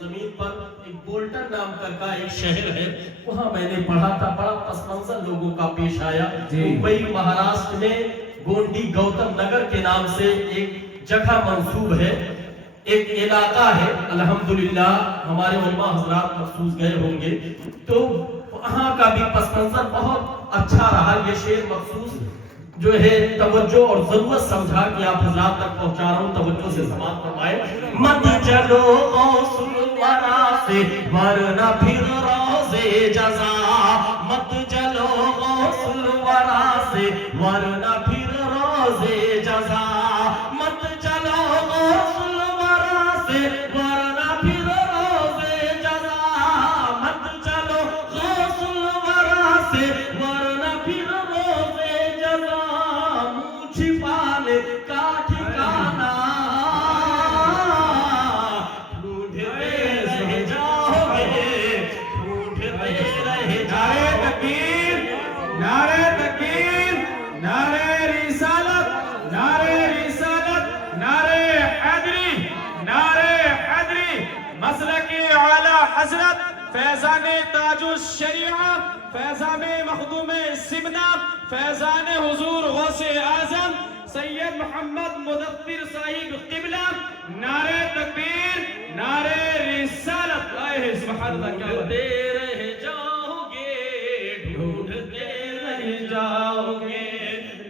سرزمین پر ایک بولٹن نام کا ایک شہر ہے، وہاں میں نے پڑھا تھا، بڑا پس منظر لوگوں کا پیش آیا۔ ممبئی مہاراشٹر میں گونڈی گوتم نگر کے نام سے ایک جگہ منسوب ہے، ایک علاقہ ہے، الحمدللہ ہمارے علماء حضرات مخصوص گئے ہوں گے، تو وہاں کا بھی پس منظر بہت اچھا رہا۔ یہ شعر مخصوص جو ہے توجہ اور ضرورت سمجھا کہ آپ حضرات تک پہنچا رہا ہوں، توجہ سے سماعت فرمائے۔ مت چلو غوث الورا سے ورنہ پھر روزے جزا، مت چلو غوث الورا سے ورنہ پھر روزے جزا، مت چلو غوث الورا سے ورنہ پھر روزے جزا، مت چلو غوث الورا سے ورنہ پھر روزے جزا، منہ چھپانے کا ٹھکانہ ڈھونڈتے رہ جاؤ گے، ڈھونڈتے رہ جاؤ گے۔ نعرہ تکبیر، نعرہ رسالت، نعرہ رسالت، نعرہ حیدری، نعرہ حیدری، مسلک اعلی حضرت فیضان تاج الشریعہ، فیضان مخدوم سمنہ، فیضان حضور غوث اعظم سید محمد مدثر صاحب قبلہ، نعرہ تکبیر، نعرہ رسالت۔ سبحان اللہ، کیا بات ہے۔ ڈھونڈتے رہ جاؤ گے، ڈھونڈتے رہ جاؤ گے،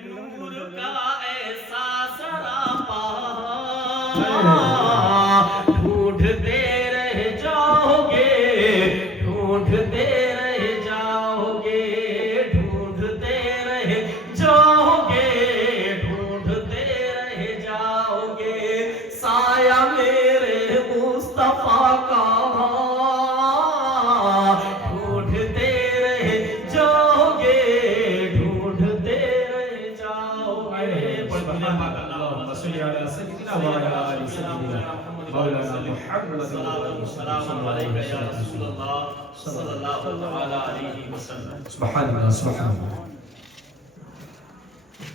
نور کا ایسا سراپا، ڈھونڈتے رہ جاؤ گے، ڈھونڈتے رہ جاؤ گے، ڈھونڈتے رہ جاؤ گے، ڈھونڈتے رہ جاؤ گے، سایہ میرے مصطفیٰ کا ڈھونڈتے رہ جاؤ گے، ڈھونڈتے رہ جاؤ گے۔ اللهم صل على سيدنا وعلى آل سيدنا مولانا محمد السلام علیکم یا رسول اللہ صلی اللہ علیہ وسلم۔ سبحان اللہ، سبحان اللہ۔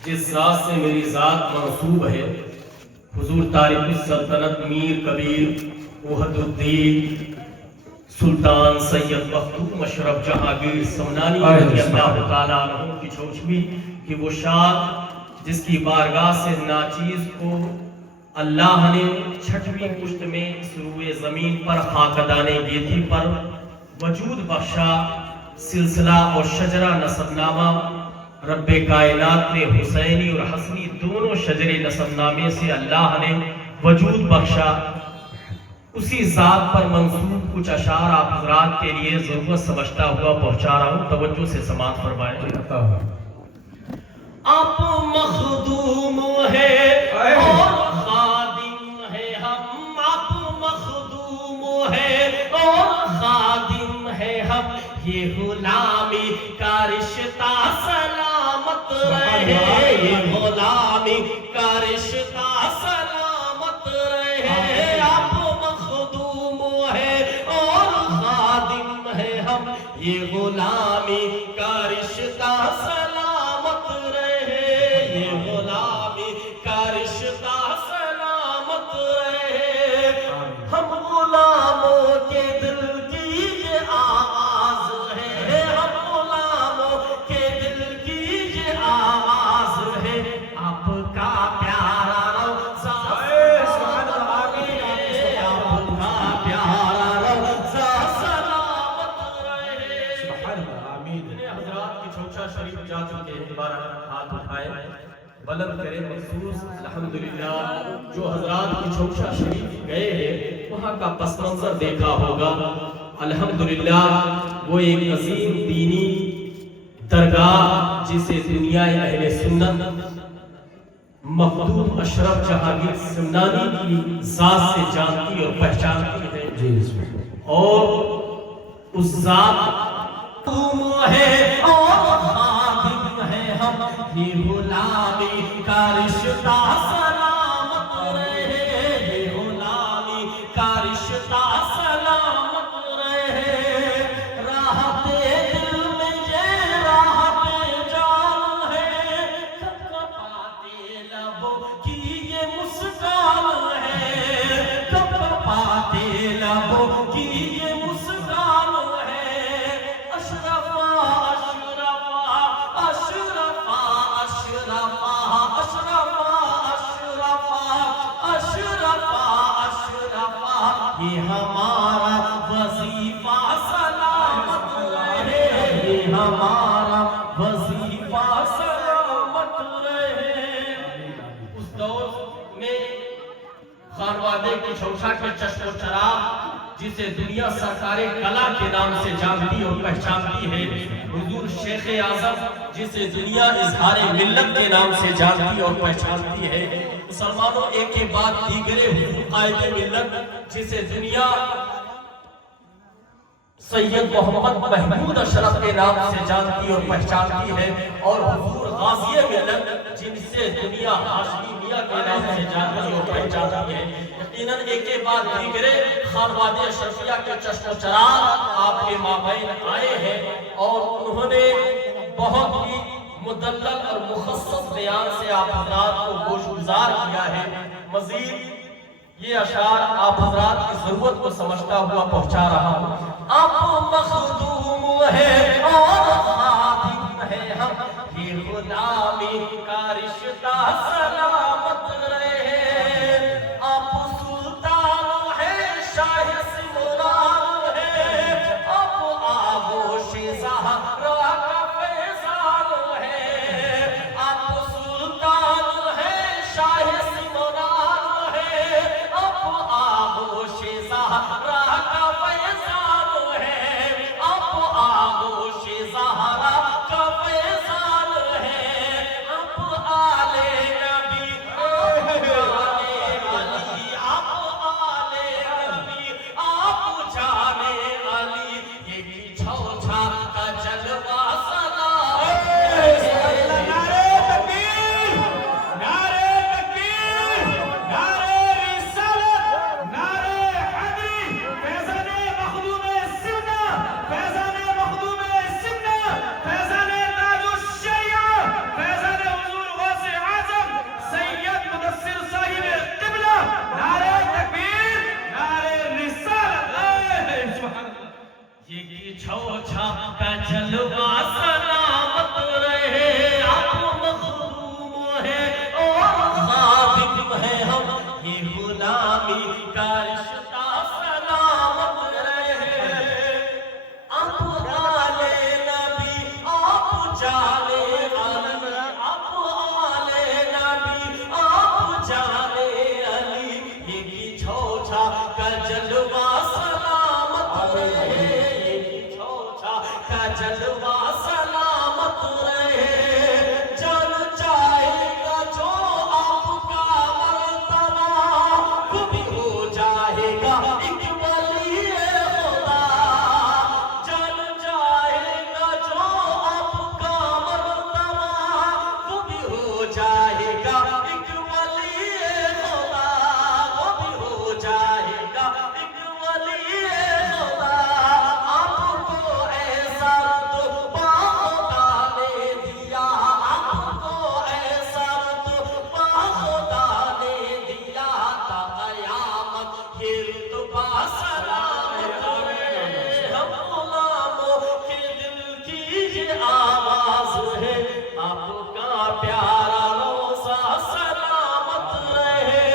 جس ذات سے میری ذات منسوب ہے، حضور تارک السلطنت میر کبیر وحد الدین سلطان سید مخدوم اشرف جہانگیر سمنانی رضی اللہ تعالیٰ عنہ کی چوچمی کہ وہ شاد جس کی بارگاہ سے ناچیز کو اللہ نے چھٹویں پشت میں اس روئے زمین پر خاکدان گیتی پر وجود بخشا، سلسلہ اور شجرہ نسب نامہ رب کائنات نے حسینی اور حسنی دونوں شجر نسب نامے سے اللہ نے وجود بخشا، اسی ذات پر منصوب کچھ اشعار آپ حضرات کے لیے ضرورت سمجھتا ہوا پہنچا رہا ہوں، توجہ سے سماعت فرمائیں۔ آپ مخدوم ہے اور خادم ہے ہم، آپ مخدوم ہے اور خادم ہے ہم، یہ غلامی کا رشتہ سلامت رہے، یہ غلامی کا رشتہ سلامت رہے، آپ مخدوم ہے اور خادم ہے ہم، یہ غلامی کا رشتہ سلامت رہے، یہ غلامی کا رشتہ سلامت رہے، ہم غلاموں کے دل کی یہ آواز ہے، ہم غلاموں کے دل کی یہ آواز ہے، آپ کا پیارا روضہ سلامت رہے، آپ کا پیارا روضہ سلامت رہے۔ سبحان اللہ، آمین۔ اتنے حضرات کی چوچا شریف جا چکے ہیں، دوبارہ ہاتھ اٹھائے بلند کرے مخصوص الحمدللہ جو حضرات کی چوچا شریف گئے ہیں وہاں کا پس منظر دیکھا ہوگا، الحمدللہ وہ ایک عظیم دینی درگاہ جسے دنیا اہل سنت مخدوم اشرف جہانگیر سمنانی کی ذات سے جانتی اور پہچانتی ہے، اور اس ذات ہے اور خادم ہے ہم، یہ غلامی کا رشتہ سلامت رہے، یہ غلامی کا رشتہ سلامت رہے، راحت دل میں یہ راحت جان ہے، کپاتے لبوں کی یہ مسکان ہے، کپاتے لبوں یہ ہمارا وظیفہ سلامت رہے، یہ ہمارا وظیفہ سلامت رہے۔ اس دور میں خانوادے کی چھوٹا کے چشم و چراغ جسے دنیا سرکار کلا کے نام سے جانتی اور پہچانتی ہے، حضور شیخ اعظم جسے دنیا اظہار ملت کے نام سے جانتی اور پہچانتی ہے، مسلمانوں ایک کے بعد دیگرے حضور قائد ملت جسے دنیا سید محمد محمود اشرف کے نام سے جانتی اور پہچانتی ہے، اور حضور غازی ملت جن سے دنیا ہاشمی میاں کے نام سے جانتی اور پہچانتی ہے۔ یقیناً ایک کے بعد دیگرے خانوادہ اشرفیہ کے چشم و چراغ آپ کے مابین آئے ہیں، اور انہوں نے بہت ہی مدلل اور مخصص بیان سے آپ حضرات کو گوشگزار کیا ہے۔ مزید یہ اشعار آپ حضرات کی ضرورت کو سمجھتا ہوا پہنچا رہا ہوں۔ آپ مخدوم ہے اور خادم ہے ہم، یہ غلامی کا رشتہ سلامت رہے۔ آپ سلطان ہے، شاہ سمران ہے، آپ آغوش زہرا کا فیضان ہے۔ آپ سلطان ہے، شاہ سمران ہے، آپ آغوش زہرا کا فیضان ہے، آپ آغوش زہرا کا فیضان ہے، آپ آل نبی، آپ آل علی، آپ آل نبی، آپ جان علی، یہ کی چھو چھا کا جلوہ سلام ہے۔ نعرہ تکبیر، نعرہ تکبیر، نعرہ رسالت، نعرہ حیدری، فیضان مخدوم سمنا، فیضان مخدوم سمنا، فیضان تاج الشریعہ، فیضان حضور غوث اعظم سید مدثر صاحب قبلہ، نعرہ تکبیر، نعرہ رسالت، سبحان اللہ۔ یہ کی چھو چھا کا جلوہ سلامت رہے، آپ مخدوم ہے اور خادم ہے ہم، یہ غلامی کا رشتہ سلامت رہے۔ آپ آل نبی، آپ جان علی، آپ آل نبی، آپ جان علی، یہ کی چھو چھا کا جلوہ سلامت رہے، یہ کی چھو چھا کا جلوہ سلامت رہے۔ جان جائے گا جو آپ کا مرتبہ، وہ بھی ہو جائے گا ایک ولی خدا۔ جان جائے گا جو آپ کا مرتبہ، وہ بھی ہو جائے گا ایک ولی خدا، وہ بھی ہو جائے گا ایک ولی خدا۔ آپ کو ایسا تو خدا نے دیا، آپ کو ایسا تو خدا نے دیا، تا قیامت یہ رتبہ سلامت رہے۔ ہم غلاموں کے دل کی یہ آواز ہے، آپ کا پیارا روضہ سلامت رہے۔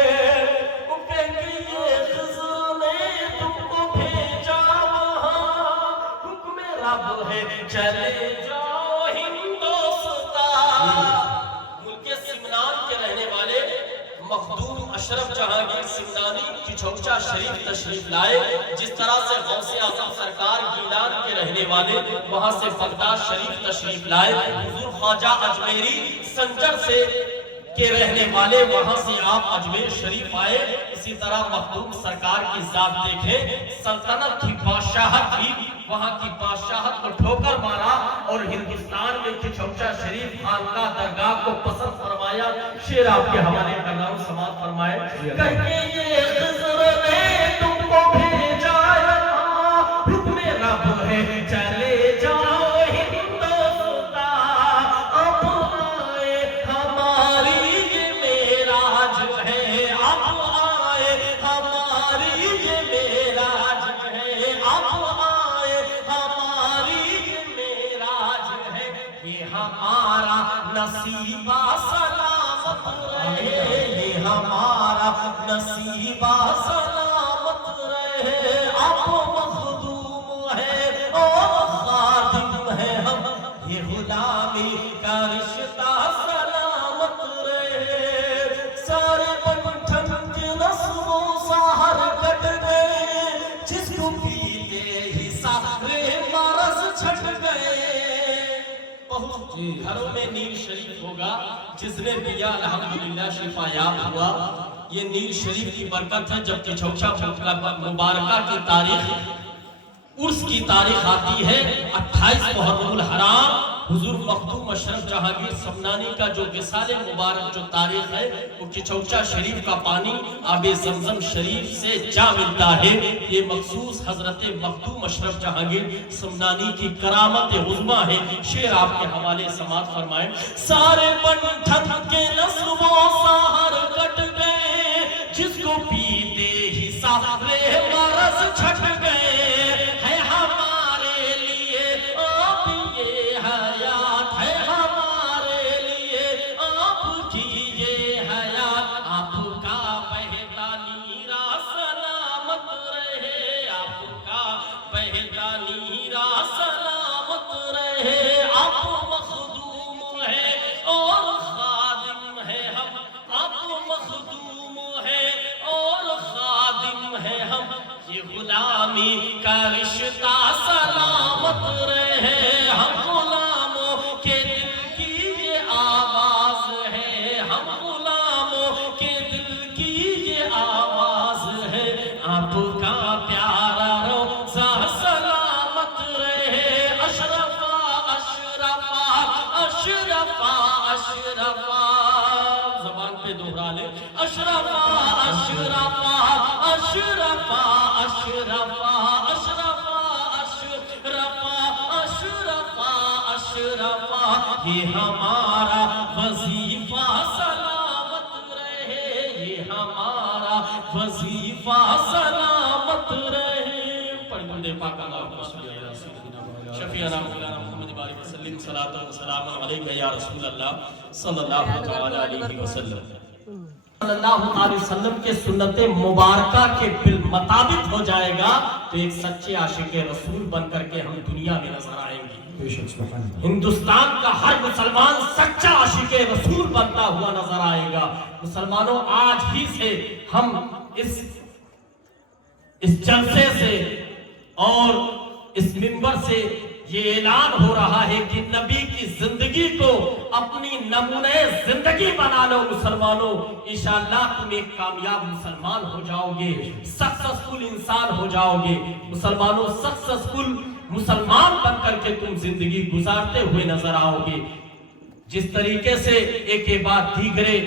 وہ کہیں گے یہ خضر نے تم کو بھیجا وہاں، حکم رب ہے چلے جاؤ ہندوستان۔ ملک سمنان کے رہنے والے مخدوم اشرف جہانگیر سمنانی کی چھوچا شریف تشریف لائے، جس طرح سے غوث اعظم سرکار گیلان کے رہنے والے وہاں سے بغداد شریف تشریف لائے، حضور خواجہ اجمیری سنجر سے کے رہنے والے وہاں سے آپ اجمیر شریف آئے۔ اسی طرح مخدوم سرکار کی ذات دیکھیں، سلطنت کی بادشاہت بھی، وہاں کی بادشاہت کو ٹھوکر مارا اور ہندوستان میں کھچوچا شریف خانقاہ درگاہ کو پسند فرمایا۔ شعر آپ کے حوالے کا نام سماعت فرمائے۔ کہیں یہ خضر نے تم کو بھیجا یہاں، حکم رب ہے چلے جاؤ ہندوستان۔ اب آئے ہماری یہ معراج ہے، اب آئے ہماری یہ معراج ہے، اب آئے ہماری یہ معراج ہے، یہ ہمارا نصیبہ سلامت رہے، یہ ہمارا نصیبہ سلامت رہے۔ گھروں میں نیل شریف ہوگا، جس نے دیا الحمدللہ شفا یاب ہوا۔ یہ نیل شریف کی برکت ہے۔ جب کچھوچا مبارکہ کی تاریخ، عرس کی تاریخ آتی ہے 28 محرم الحرام، حضور مخدوم اشرف جہانگیر سمنانی کا جو وصال مبارک جو تاریخ ہے، وہ کچھوچا شریف کا پانی آب زمزم شریف سے جا ملتا ہے۔ یہ مخصوص حضرت مخدوم اشرف جہانگیر سمنانی کی کرامت عظمیٰ ہے۔ شعر آپ کے حوالے سماعت فرمائیں۔ سارے بنٹھن کے نسل و سہر کٹ گئے، جس کو پیتے ہی سارے مرض چھٹ گئے، غلامی کا رشتہ سلامت رہے، ہم غلاموں کے دل کی یہ آواز ہے، ہم غلاموں کے دل کی یہ آواز ہے، آپ کا پیارا روزہ سلامت رہے۔ اشرفا اشرفا اشرفا اشرفا، زبان پہ دوہرا لے، اشرفا اشرفا اشرفا اشرفا اشرفا اشرفا اشرفا اشرفا، یہ ہمارا وظیفہ سلامت رہے، یہ ہمارا وظیفہ سلامت رہے۔ پڑھ دے پاک اللہم صلی علی سیدنا شفیعنا مولانا محمد بارک وسلم، صلاۃ و سلام علیکہ یا رسول اللہ صلی اللہ تعالی علیہ وسلم۔ صلی اللہ علیہ وسلم کے سنت مبارکہ کے بالمطابق ہو جائے گا تو ایک سچے عاشق رسول بن کر کے ہم دنیا میں نظر آئیں گے۔ ہندوستان کا ہر مسلمان سچا عاشق رسول بنتا ہوا نظر آئے گا۔ مسلمانوں، آج ہی سے ہم اس جلسے سے اور اس منبر سے یہ اعلان ہو رہا ہے کہ نبی کی زندگی کو اپنی نمونہ زندگی بنا لو مسلمانوں، انشاءاللہ تم ایک کامیاب مسلمان ہو جاؤ گے، سکسسفل انسان ہو جاؤ گے۔ مسلمانوں، سکسسفل مسلمان بن کر کے تم زندگی گزارتے ہوئے نظر آؤ گے۔ جس طریقے سے ایک کے بعد دیگرے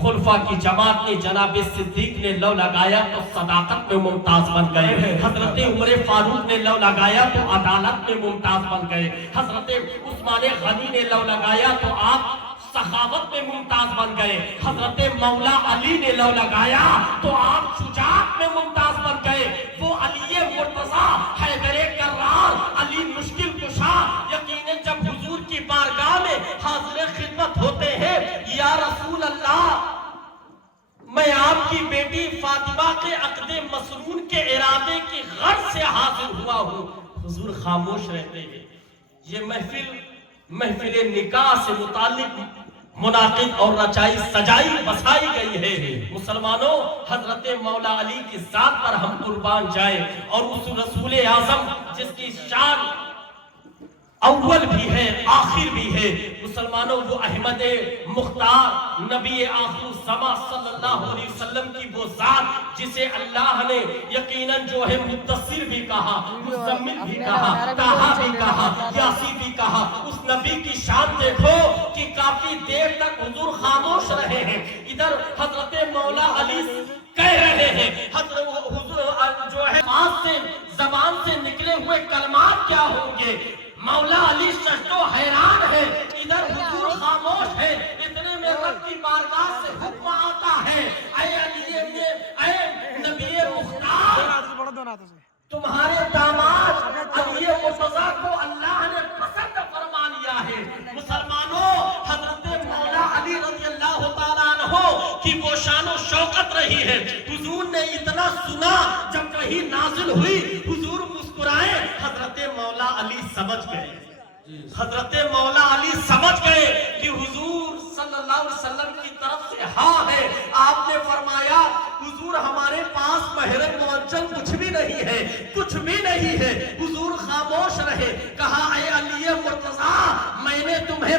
خلفاء کی جماعت نے جناب صدیق نے لو لگایا تو صداقت میں ممتاز بن گئے، حضرت عمر فاروق نے لو لگایا تو عدالت میں ممتاز بن گئے، حضرت عثمان غنی نے لو لگایا تو آپ سخاوت میں ممتاز بن گئے، حضرت مولا علی نے لو لگایا تو آپ شجاعت میں ممتاز بن گئے۔ وہ علی مرتضیٰ، حیدر کرار، علی مشکل کشا، یقیناً جب حضور کی بارگاہ میں حاضر خدمت ہوتے ہیں، یا رسول اللہ میں آپ کی بیٹی فاطمہ کے عقد مسنون کے ارادے کی غرض سے حاضر ہوا ہوں، حضور خاموش رہتے ہیں۔ یہ محفل نکاح سے متعلق منعقد اور رچائی سجائی بسائی گئی ہے۔ مسلمانوں، حضرت مولا علی کی ذات پر ہم قربان جائیں، اور اس رسول اعظم جس کی شان اول بھی ہے آخر بھی ہے، مسلمانوں وہ احمد مختار نبی آخر الزماں صلی اللہ علیہ وسلم کی وہ ذات جسے اللہ نے یقیناً جو ہے مدثر بھی کہا، مزمل بھی کہا، طٰہٰ بھی کہا، یاسین بھی کہا۔ اس نبی کی شان دیکھو کہ کافی دیر تک حضور خاموش رہے ہیں، ادھر حضرت مولا علی کہہ رہے ہیں، حضور جو ہے زبان سے نکلے ہوئے کلمات کیا ہوں گے؟ مولا علی ششت و حیران ہے، ادھر حضور خاموش ہے۔ اتنے میں رب کی بارگاہ سے حکم آتا ہے، اے علی اے نبی مختار، تمہارے داماد علی مرتضیٰ کو اللہ نے پسند فرما لیا ہے۔ مسلمانوں، حضرت مولا علی رضی اللہ تعالیٰ عنہ کی وہ شان و شوکت رہی ہے۔ حضور نے اتنا سنا، جب وحی نازل ہوئی حضور مسکرائے، حضرت مولا علی سمجھ گئے، حضرت مولا علی سمجھ گئے کہ حضور صلی اللہ علیہ وسلم کی طرف سے ہاں ہے۔ آپ نے فرمایا، حضور ہمارے پاس مہر معجل کچھ بھی نہیں ہے، کچھ بھی نہیں ہے۔ حضور خاموش رہے، کہا اے علی مرتضیٰ، میں نے تمہیں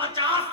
50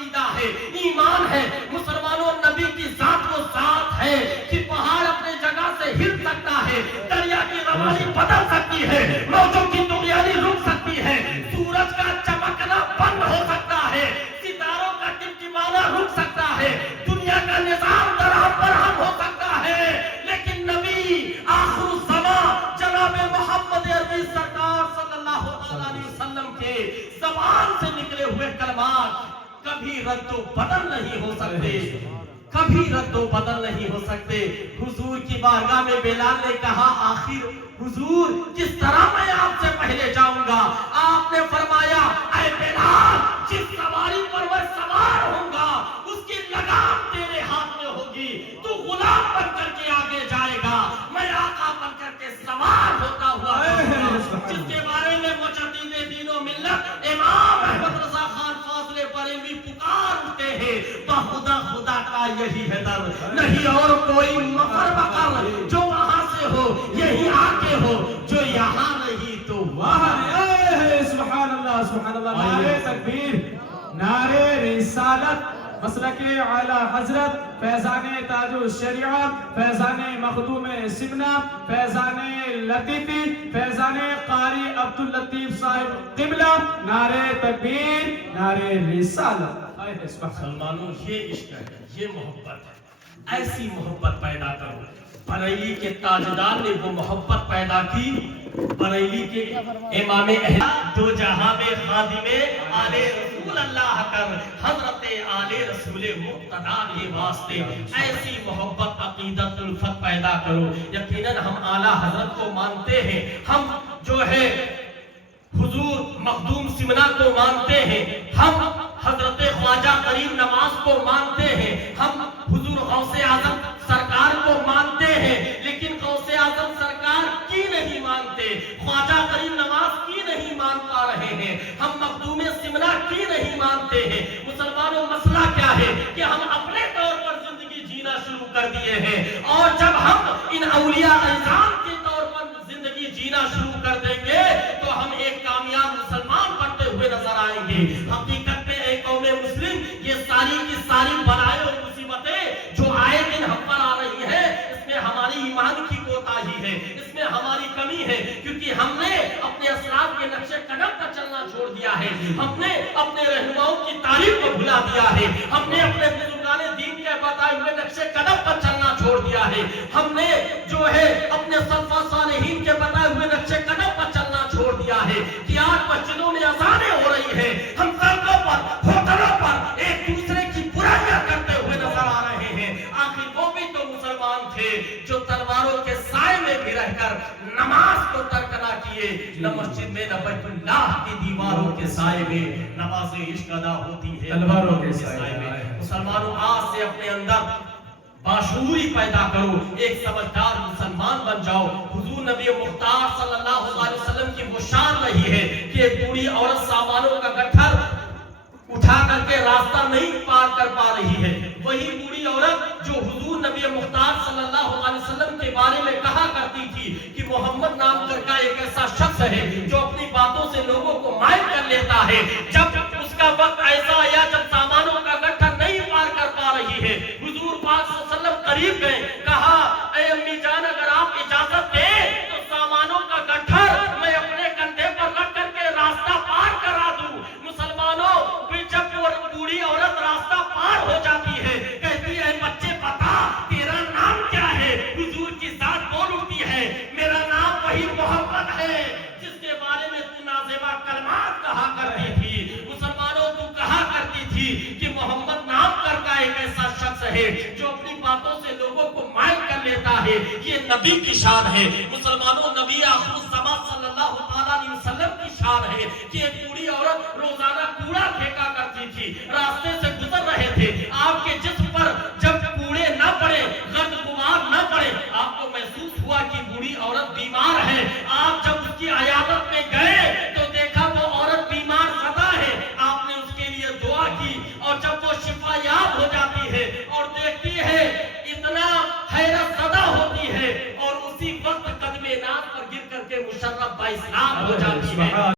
عقیدہ ہے، ایمان ہے مسلمانوں، نبی کی ذات وہ ذات ہے کہ پہاڑ اپنے جگہ سے ہل سکتا ہے، دریا کی روانی بدل سکتی ہے، موجوں کی طغیانی رک سکتی ہے، سورج کا چمکنا بند ہو سکتا ہے، ستاروں کا ٹمٹمانا رک سکتا ہے، دنیا کا نظام درہم برہم ہو سکتا ہے، لیکن نبی آخر الزمان جناب محمد عربی سرکار صلی اللہ علیہ وسلم کے زبان سے نکلے ہوئے کلمات کبھی رد و بدل نہیں ہو سکتے، کبھی رد و بدل نہیں ہو سکتے۔ حضور کی بارگاہ میں بلال نے کہا آخر حضور کس طرح میں آپ سے پہلے جاؤں گا؟ آپ نے فرمایا اے بلال جس سواری پر میں سوار ہوں گا اس کی لگام تیرے ہاتھ میں ہوگی، تو غلام بن کر کے آگے جائے گا، میں آقا بن کر کے سوار ہوتا ہوا جس کے بارے میں مجدد دین و ملت امام احمد رضا خان فاضل بریلوی پکار اٹھتے ہیں بخدا خدا کا یہی ہے در، نہیں اور کوئی مفر بکر جو وہاں سے ہو یہی آگے ہو، جو یہاں نہیں تو وہاں ہے۔ سبحان اللہ سبحان اللہ، نعرہ تکبیر، نعرہ رسالت، مسلک اعلی حضرت فیضان تاج الشریعت، فیضان مخدوم سمنا، فیضان لطیفی، فیضان قاری عبداللطیف صاحب قبلہ، نعرہ تکبیر، نعرہ رسالت۔ مسلمانوں یہ عشق ہے، یہ محبت ہے، ایسی محبت پیدا کرو۔ بریلی کے تاجدار نے وہ محبت پیدا کی، بریلی کے امام اہل دو جہاں میں خادم آل رسول اللہ کر، حضرت آل رسول مقتدار یہ واسطے، ایسی محبت عقیدت الفت پیدا کرو۔ یقیناً ہم اعلیٰ حضرت کو مانتے ہیں، ہم جو ہے حضور مخدوم سمنا کو مانتے ہیں، ہم حضرت خواجہ کریم نواز کو مانتے ہیں، ہم حضور غوث اعظم سرکار کو مانتے ہیں، لیکن غوث اعظم سرکار کی نہیں مانتے، خواجہ کریم نواز کی نہیں مان پا رہے ہیں، ہم مخدوم سمنا کی نہیں مانتے ہیں۔ مسلمانوں مسئلہ کیا ہے کہ ہم اپنے طور پر زندگی جینا شروع کر دیے ہیں، اور جب ہم ان اولیاء اعظام کے طور پر زندگی جینا شروع کر دیں گے تو ہم ایک کامیاب مسلمان بنتے ہوئے نظر آئیں گے۔ حقیقت میں ایک قوم مسلم یہ ساری کی ساری بلائیں اور مصیبتیں جو آئے دن ہم پر آ رہی ہیں، اس میں ہماری ایمان کی کوتاہی ہے، اس میں ہماری کمی ہے، کیونکہ ہم نے اپنے اسلاف کے نقش قدم پر چلنا چھوڑ دیا ہے، ہم نے اپنے رہنماؤں کی تعریف کو بھلا دیا ہے، ہم نے اپنے بزرگان دین کے بتائے ہوئے نقش قدم پر چلنا چھوڑ دیا ہے، ہم نے جو ہے اپنے سلفا صالحین کے بتائے ہوئے نقش قدم پر چلنا چھوڑ دیا ہے کہ آج مسجدوں میں اذانیں ہو رہی ہیں، ہم سڑکوں پر ہوٹلوں پر ایک دوسرے کی برائیاں کرتے ہوئے نظر آ رہے ہیں۔ آخر وہ بھی تو مسلمان تھے جو تلواروں کے سائے میں بھی رہ کر نماز کو ترک نہ کیے، نہ مسجد میں نہ بیت اللہ کی دیواروں کے سائے میں نماز عشق ادا ہوتی ہے تلواروں کے سائے میں۔ مسلمانوں آج سے اپنے اندر باشعوری پیدا کرو، ایک سمجھدار مسلمان بن جاؤ۔ حضور نبی مختار صلی اللہ علیہ وسلم کی وہ شان رہی ہے کہ ایک بوڑھی عورت سامانوں کا گٹھر اٹھا کر کے راستہ نہیں پار کر پا رہی ہے، وہی بوڑھی عورت جو حضور نبی مختار صلی اللہ علیہ وسلم کے بارے میں کہا کرتی تھی کہ محمد نام کا ایک ایسا شخص ہے جو اپنی باتوں سے لوگوں کو مائل کر لیتا ہے، جب اس کا وقت ایسا آیا جب سامانوں کا گٹھر نہیں پار کر پا رہی ہے، حضور پاک صلی اللہ علیہ وسلم قریب گئے، کہا اے امی جان اگر آپ اجازت دیں تو سامانوں کا گٹھر میں اپنے کندھے پر رکھ کر کے راستہ پار کرا دوں۔ مسلمانوں جب وہ بوڑھی عورت راستہ پار ہو جاتی ہے، کہتی ہے بچے بتا تیرا نام کیا ہے؟ حضور کی ذات بول اٹھتی ہے میرا نام وہی محمد ہے جس کے بارے میں تو نازیبہ کلمات کہا کرتی تھی۔ مسلمانوں تو کہا کرتی تھی کہ محمد نام کا ایک ایسا شخص ہے جو اپنی باتوں سے لوگوں کو مائل کر لیتا ہے، یہ نبی کی شان ہے۔ مسلمانوں نبی آخر الزمان صلی اللہ علیہ وسلم کی شان ہے کہ ایک بوڑھی عورت روزانہ کوڑا پھینکا کرتی تھی، راستے سے گزر رہے تھے، آپ کے جسم پر جب کوڑے نہ پڑے، گرد غبار نہ پڑے، آپ کو محسوس ہوا کہ بوڑھی عورت بیمار